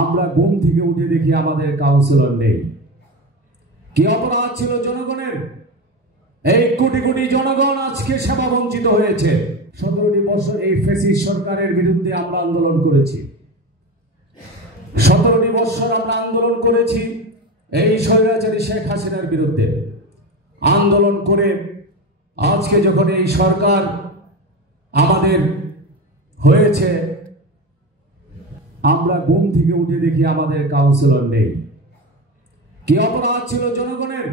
আমরা ঘুম থেকে উঠে দেখি আমাদের কাউন্সিলর নেই। কি অপরাধ ছিল জনগণের? এই কোটি কোটি জনগণ আজকে সেবা বঞ্চিত হয়েছে। 17টি বছর এই ফ্যাসিস্ট সরকারের বিরুদ্ধে আমরা আন্দোলন করেছি। 17টি বছর আমরা আন্দোলন করেছি এই স্বৈরাচারী শেখ হাসিনার বিরুদ্ধে। আন্দোলন করে আজকে যখন এই সরকার আমাদের হয়েছে, আমরা ঘুম থেকে উঠে দেখি আমাদের কাউন্সিলর নেই। কি অপরাধ ছিল জনগণের?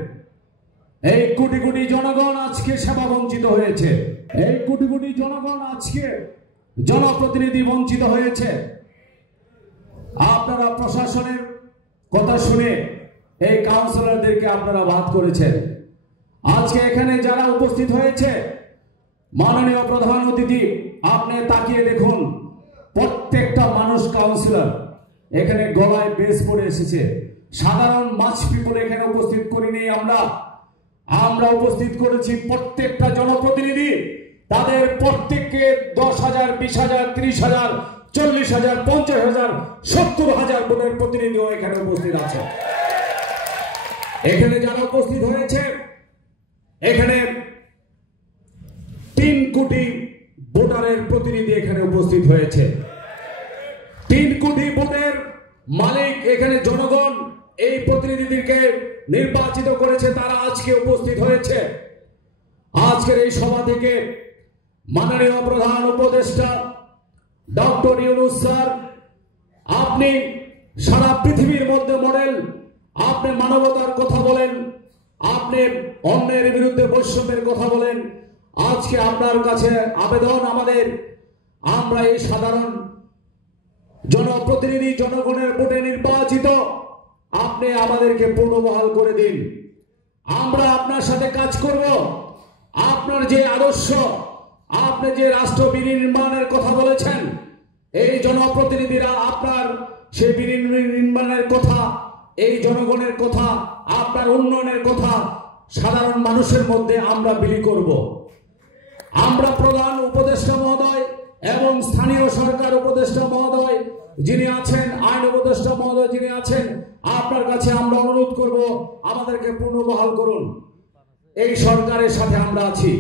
এই কোটি কোটি জনগণ আজকে সেবা বঞ্চিত হয়েছে। এই কোটি কোটি জনগণ আজকে জনপ্রতিনিধি বঞ্চিত হয়েছে। আপনারা প্রশাসনের কথা শুনে এই কাউন্সিলরদেরকে আপনারা বাদ করেছেন। আজকে এখানে যারা উপস্থিত হয়েছে, মাননীয় প্রধান অতিথি, আপনি তাকিয়ে দেখুন, প্রত্যেকটা মানুষ কাউন্সিলর। এখানে গলায় বেস পড়ে এসেছে। সাধারণ মাছ পিপল এখানে উপস্থিত করিনি। আমরা উপস্থিত করেছি প্রত্যেকটা জনপ্রতিনিধি। তাদের প্রত্যেককে 10,000, 20,000, 30,000, 40,000, 50,000, 70,000 ভোটের প্রতিনিধিও এখানে উপস্থিত আছে। এখানে যারা উপস্থিত হয়েছে, এখানে 3 কোটি ভোটারের প্রতিনিধি এখানে উপস্থিত হয়েছে। 3 কোটি ভোটের মালিক এখানে জনগণ এই প্রতিনিধিদেরকে নির্বাচিত করেছে, তারা আজকে উপস্থিত হয়েছে। আজকের এই সভা থেকে মাননীয় প্রধান উপদেষ্টা ডক্টর ইউনূস স্যার, আপনি সারা পৃথিবীর মধ্যে মডেল। আপনি মানবতার কথা বলেন, আপনি অন্যের বিরুদ্ধে বৈষম্যের কথা বলেন। আজকে আপনার কাছে আবেদন আমাদের, আমরা এই সাধারণ জনপ্রতিনিধি, জনগণের ভোটে নির্বাচিত, আপনি আমাদেরকে পুনর্বহাল করে দিন। আমরা আপনার সাথে কাজ করব। আপনার যে আদর্শ, আপনি যে রাষ্ট্র বিনির্মাণের কথা বলেছেন, এই জনপ্রতিনিধিরা আপনার সেই বিনির্মাণের কথা, এই জনগণের কথা, আপনার উন্নয়নের কথা সাধারণ মানুষের মধ্যে আমরা বিলি করব। আমরা প্রধান উপদেষ্টা মহোদয় এবং স্থানীয় সরকার উপদেষ্টা মহোদয় যিনি আছেন, আইন উপদেষ্টা মহোদয় যিনি আছেন, আপনার কাছে আমরা অনুরোধ করব, আমাদেরকে পুনর্বহাল করুন। এই সরকারের সাথে আমরা আছি।